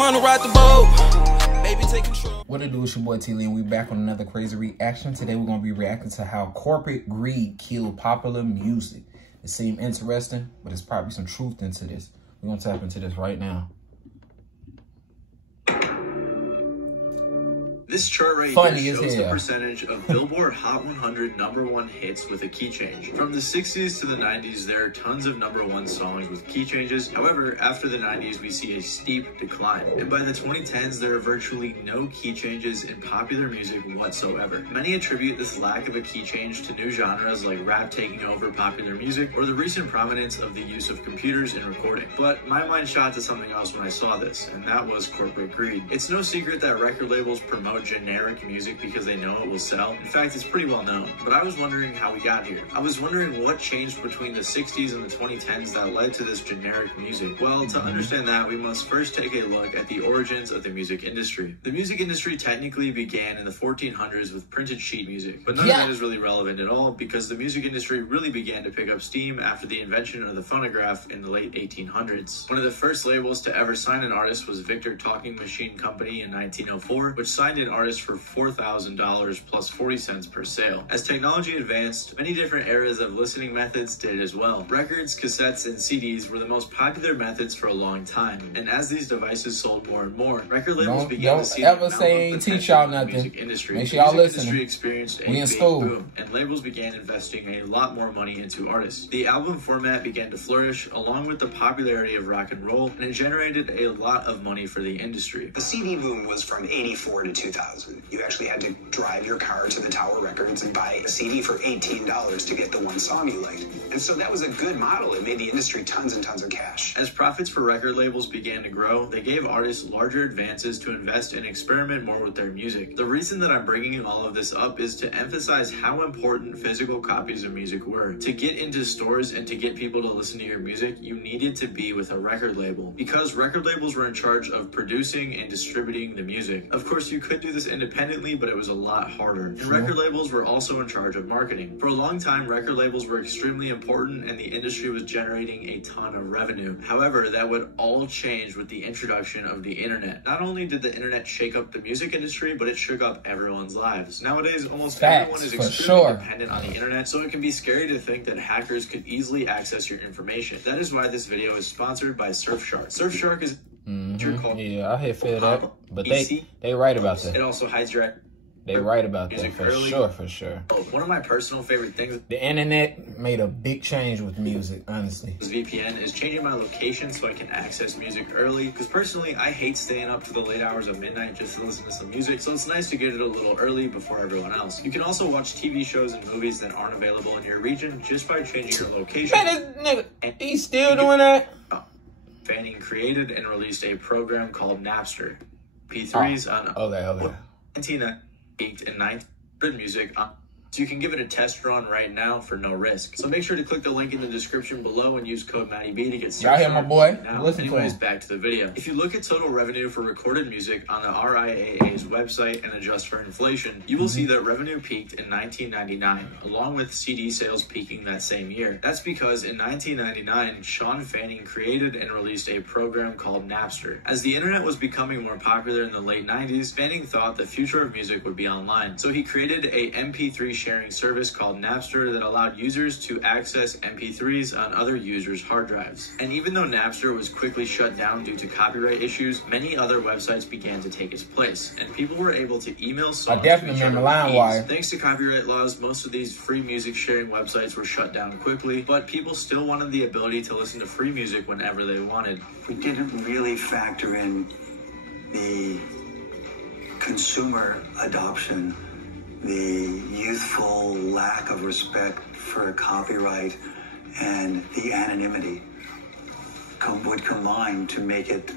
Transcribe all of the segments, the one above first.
wanna ride the boat. Baby, take control. What it do, it's your boy T-Lee, and we back on another crazy reaction. Today we're gonna be reacting to how corporate greed killed popular music. It seemed interesting, but there's probably some truth into this. We're gonna tap into this right now. This chart right here shows the percentage of Billboard Hot 100 #1 hits with a key change. From the 60s to the 90s, there are tons of #1 songs with key changes. However, after the 90s, we see a steep decline. And by the 2010s, there are virtually no key changes in popular music whatsoever. Many attribute this lack of a key change to new genres like rap taking over popular music, or the recent prominence of the use of computers in recording. But my mind shot to something else when I saw this, and that was corporate greed. It's no secret that record labels promote generic music because they know it will sell. In fact, it's pretty well known. But I was wondering how we got here. I was wondering what changed between the 60s and the 2010s that led to this generic music. Well, to understand that, we must first take a look at the origins of the music industry. The music industry technically began in the 1400s with printed sheet music, but none of that is really relevant at all because the music industry really began to pick up steam after the invention of the phonograph in the late 1800s. One of the first labels to ever sign an artist was Victor Talking Machine Company in 1904, which signed an artist for $4,000 plus 40 cents per sale. As technology advanced, many different eras of listening methods did as well. Records, cassettes, and CDs were the most popular methods for a long time, and as these devices sold more and more, record labels began to see ever say teach y'all nothing. Music industry. Make sure y'all listen. Industry experienced a big boom, and labels began investing a lot more money into artists. The album format began to flourish, along with the popularity of rock and roll, and it generated a lot of money for the industry. The CD boom was from 84 to 2000. You actually had to drive your car to the Tower Records and buy a CD for $18 to get the one song you liked. And so that was a good model. It made the industry tons and tons of cash. As profits for record labels began to grow, they gave artists larger advances to invest and experiment more with their music. The reason that I'm bringing all of this up is to emphasize how important physical copies of music were. To get into stores and to get people to listen to your music, you needed to be with a record label, because record labels were in charge of producing and distributing the music. Of course, you could do this independently, but it was a lot harder. And record labels were also in charge of marketing. For a long time, record labels were extremely important and the industry was generating a ton of revenue. However, that would all change with the introduction of the internet. Not only did the internet shake up the music industry, but it shook up everyone's lives. Nowadays, almost everyone is extremely dependent on the internet, so it can be scary to think that hackers could easily access your information. That is why this video is sponsored by Surfshark. Surfshark is yeah, I feel that, but they right about that. It also hides your They right about that for sure. One of my personal favorite things, the internet made a big change with music, honestly. This VPN is changing my location so I can access music early, because personally I hate staying up to the late hours of midnight just to listen to some music, so it's nice to get it a little early before everyone else. You can also watch TV shows and movies that aren't available in your region just by changing your location. Man, this nigga, he's still doing that? Fanning created and released a program called Napster. P3s on 19 peaked in 900 music, so you can give it a test run right now for no risk. So make sure to click the link in the description below and use code MattyB to get started. Y'all hear my boy? Now, listen anyways, to him. Back to the video. If you look at total revenue for recorded music on the RIAA's website and adjust for inflation, you will see that revenue peaked in 1999, along with CD sales peaking that same year. That's because in 1999, Sean Fanning created and released a program called Napster. As the internet was becoming more popular in the late 90s, Fanning thought the future of music would be online. So he created a MP3 sharing service called Napster that allowed users to access MP3s on other users' hard drives. And even though Napster was quickly shut down due to copyright issues, many other websites began to take its place, and people were able to email songs to each other with ease. Thanks to copyright laws, most of these free music sharing websites were shut down quickly, but people still wanted the ability to listen to free music whenever they wanted. We didn't really factor in the consumer adoption, the youthful lack of respect for copyright, and the anonymity would combine to make it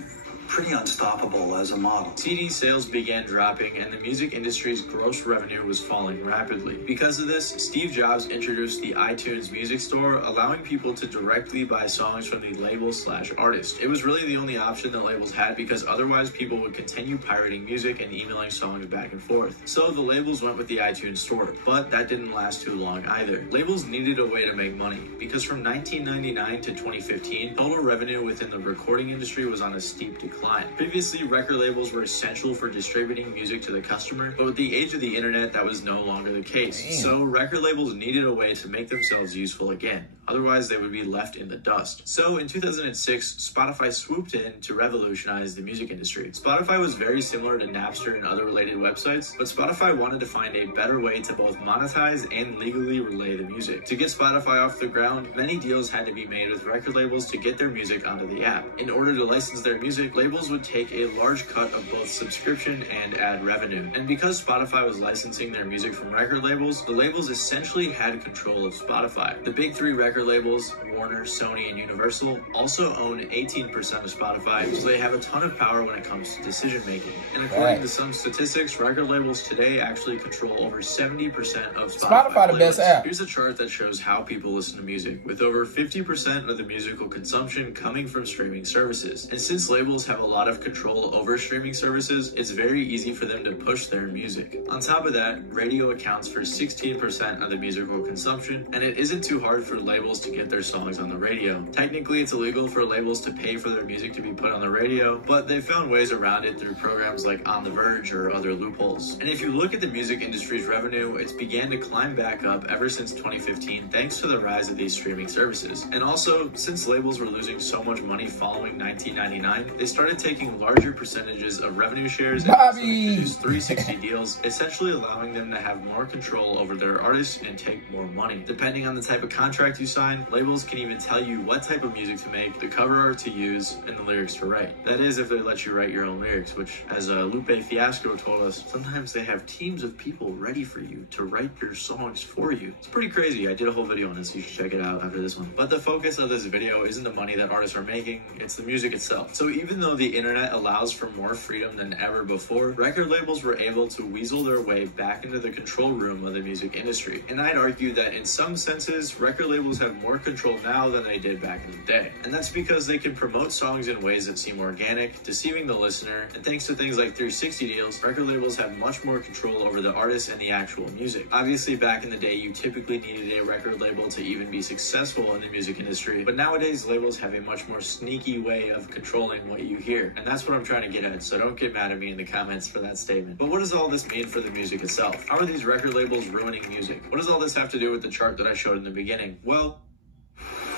pretty unstoppable as a model. CD sales began dropping and the music industry's gross revenue was falling rapidly. Because of this, Steve Jobs introduced the iTunes Music Store, allowing people to directly buy songs from the label/artist. It was really the only option that labels had, because otherwise people would continue pirating music and emailing songs back and forth. So the labels went with the iTunes Store, but that didn't last too long either. Labels needed a way to make money, because from 1999 to 2015, total revenue within the recording industry was on a steep decline. decline. Previously, record labels were essential for distributing music to the customer, but with the age of the internet, that was no longer the case. Damn. So record labels needed a way to make themselves useful again. Otherwise, they would be left in the dust. So in 2006, Spotify swooped in to revolutionize the music industry. Spotify was very similar to Napster and other related websites, but Spotify wanted to find a better way to both monetize and legally relay the music. To get Spotify off the ground, many deals had to be made with record labels to get their music onto the app. In order to license their music, labels would take a large cut of both subscription and ad revenue. And because Spotify was licensing their music from record labels, the labels essentially had control of Spotify. The big three record labels, Warner, Sony, and Universal, also own 18% of Spotify, so they have a ton of power when it comes to decision making. And according to some statistics, record labels today actually control over 70% of Spotify the best app. Here's a chart that shows how people listen to music, with over 50% of the musical consumption coming from streaming services. And since labels have a lot of control over streaming services, it's very easy for them to push their music. On top of that, radio accounts for 16% of the musical consumption, and it isn't too hard for labels to get their songs on the radio. Technically, it's illegal for labels to pay for their music to be put on the radio, but they've found ways around it through programs like On the Verge or other loopholes. And if you look at the music industry's revenue, it's began to climb back up ever since 2015 thanks to the rise of these streaming services. And also, since labels were losing so much money following 1999, they started taking larger percentages of revenue shares and introduced 360 deals, essentially allowing them to have more control over their artists and take more money. Depending on the type of contract you sign, labels can even tell you what type of music to make, the cover art to use, and the lyrics to write. That is if they let you write your own lyrics, which, as Lupe Fiasco told us, sometimes they have teams of people ready for you to write your songs for you. It's pretty crazy. I did a whole video on this, so you should check it out after this one. But the focus of this video isn't the money that artists are making, it's the music itself. So even though the internet allows for more freedom than ever before, record labels were able to weasel their way back into the control room of the music industry. And I'd argue that in some senses, record labels have more control now than they did back in the day. And that's because they can promote songs in ways that seem organic, deceiving the listener, and thanks to things like 360 deals, record labels have much more control over the artist and the actual music. Obviously, back in the day, you typically needed a record label to even be successful in the music industry, but nowadays, labels have a much more sneaky way of controlling what you hear. And that's what I'm trying to get at, so don't get mad at me in the comments for that statement. But what does all this mean for the music itself? How are these record labels ruining music? What does all this have to do with the chart that I showed in the beginning? Well,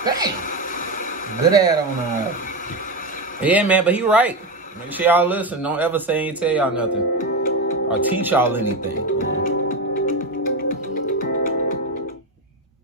dang. Good ad on yeah, man, but he right. Make sure y'all listen. Don't ever say he ain't tell y'all nothing or teach y'all anything.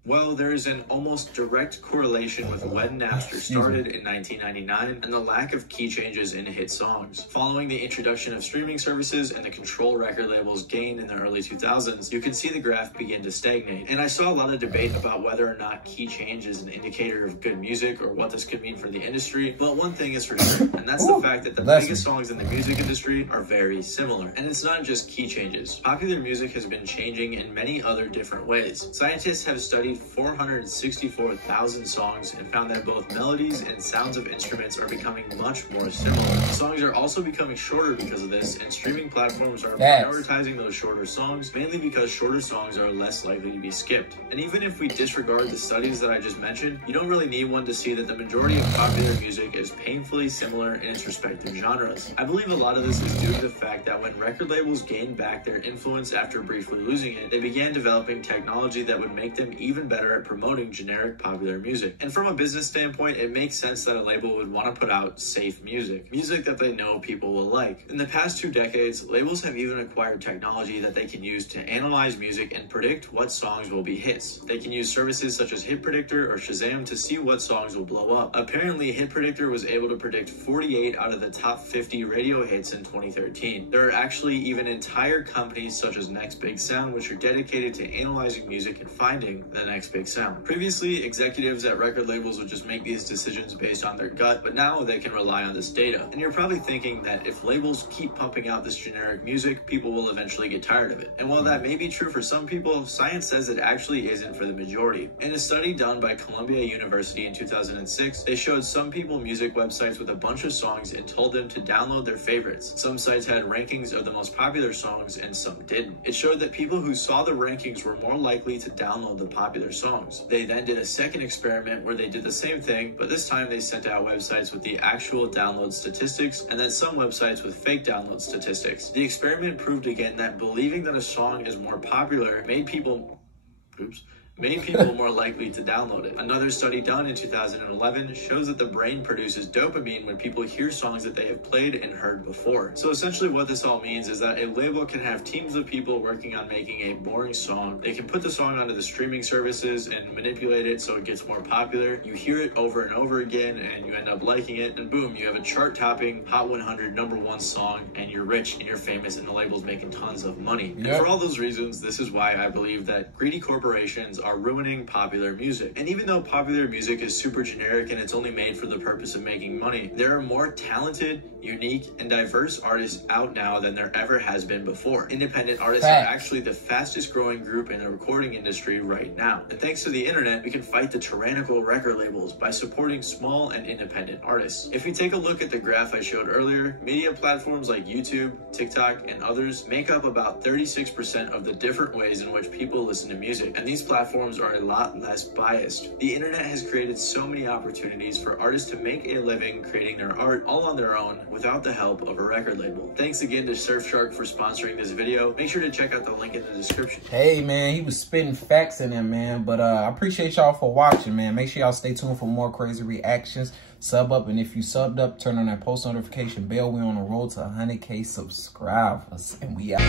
Well, there is an almost direct correlation with when Napster started in 1999 and the lack of key changes in hit songs. Following the introduction of streaming services and the control record labels gained in the early 2000s, you can see the graph begin to stagnate. And I saw a lot of debate about whether or not key change is an indicator of good music or what this could mean for the industry. But one thing is for sure, and that's the fact that the biggest songs in the music industry are very similar. And it's not just key changes. Popular music has been changing in many other different ways. Scientists have studied 464,000 songs and found that both melodies and sounds of instruments are becoming much more similar. Songs are also becoming shorter because of this, and streaming platforms are prioritizing those shorter songs, mainly because shorter songs are less likely to be skipped. And even if we disregard the studies that I just mentioned, you don't really need one to see that the majority of popular music is painfully similar in its respective genres. I believe a lot of this is due to the fact that when record labels gained back their influence after briefly losing it, they began developing technology that would make them even better at promoting generic popular music. And from a business standpoint, it makes sense that a label would want to put out safe music that they know people will like. In the past 2 decades, labels have even acquired technology that they can use to analyze music and predict what songs will be hits. They can use services such as Hit Predictor or Shazam to see what songs will blow up. Apparently, Hit Predictor was able to predict 48 out of the top 50 radio hits in 2013. There are actually even entire companies such as Next Big Sound which are dedicated to analyzing music and finding the next big sound. Previously, executives at record labels would just make these decisions based on their gut, but now they can rely on this data. And you're probably thinking that if labels keep pumping out this generic music, people will eventually get tired of it. And while that may be true for some people, science says it actually isn't for the majority. In a study done by Columbia University in 2006, they showed some people music websites with a bunch of songs and told them to download their favorites. Some sites had rankings of the most popular songs and some didn't. It showed that people who saw the rankings were more likely to download the popular songs. songs. They then did a second experiment where they did the same thing, but this time they sent out websites with the actual download statistics and then some websites with fake download statistics. The experiment proved again that believing that a song is more popular made people more likely to download it. Another study done in 2011 shows that the brain produces dopamine when people hear songs that they have played and heard before. So essentially what this all means is that a label can have teams of people working on making a boring song. They can put the song onto the streaming services and manipulate it so it gets more popular. You hear it over and over again and you end up liking it, and boom, you have a chart-topping Hot 100 #1 song, and you're rich and you're famous and the label's making tons of money. Yep. And for all those reasons, this is why I believe that greedy corporations are ruining popular music. And even though popular music is super generic and it's only made for the purpose of making money, there are more talented, unique, and diverse artists out now than there ever has been before. Independent artists are actually the fastest growing group in the recording industry right now. And thanks to the internet, we can fight the tyrannical record labels by supporting small and independent artists. If we take a look at the graph I showed earlier, media platforms like YouTube, TikTok, and others make up about 36% of the different ways in which people listen to music. And these platforms are a lot less biased. The internet has created so many opportunities for artists to make a living creating their art all on their own without the help of a record label. Thanks again to Surfshark for sponsoring this video. Make sure to check out the link in the description. Hey man, he was spitting facts in there, man. But I appreciate y'all for watching, man. Make sure y'all stay tuned for more crazy reactions. Sub up, and if you subbed up, turn on that post notification bell. We're on the road to 100K subscribers, and we out.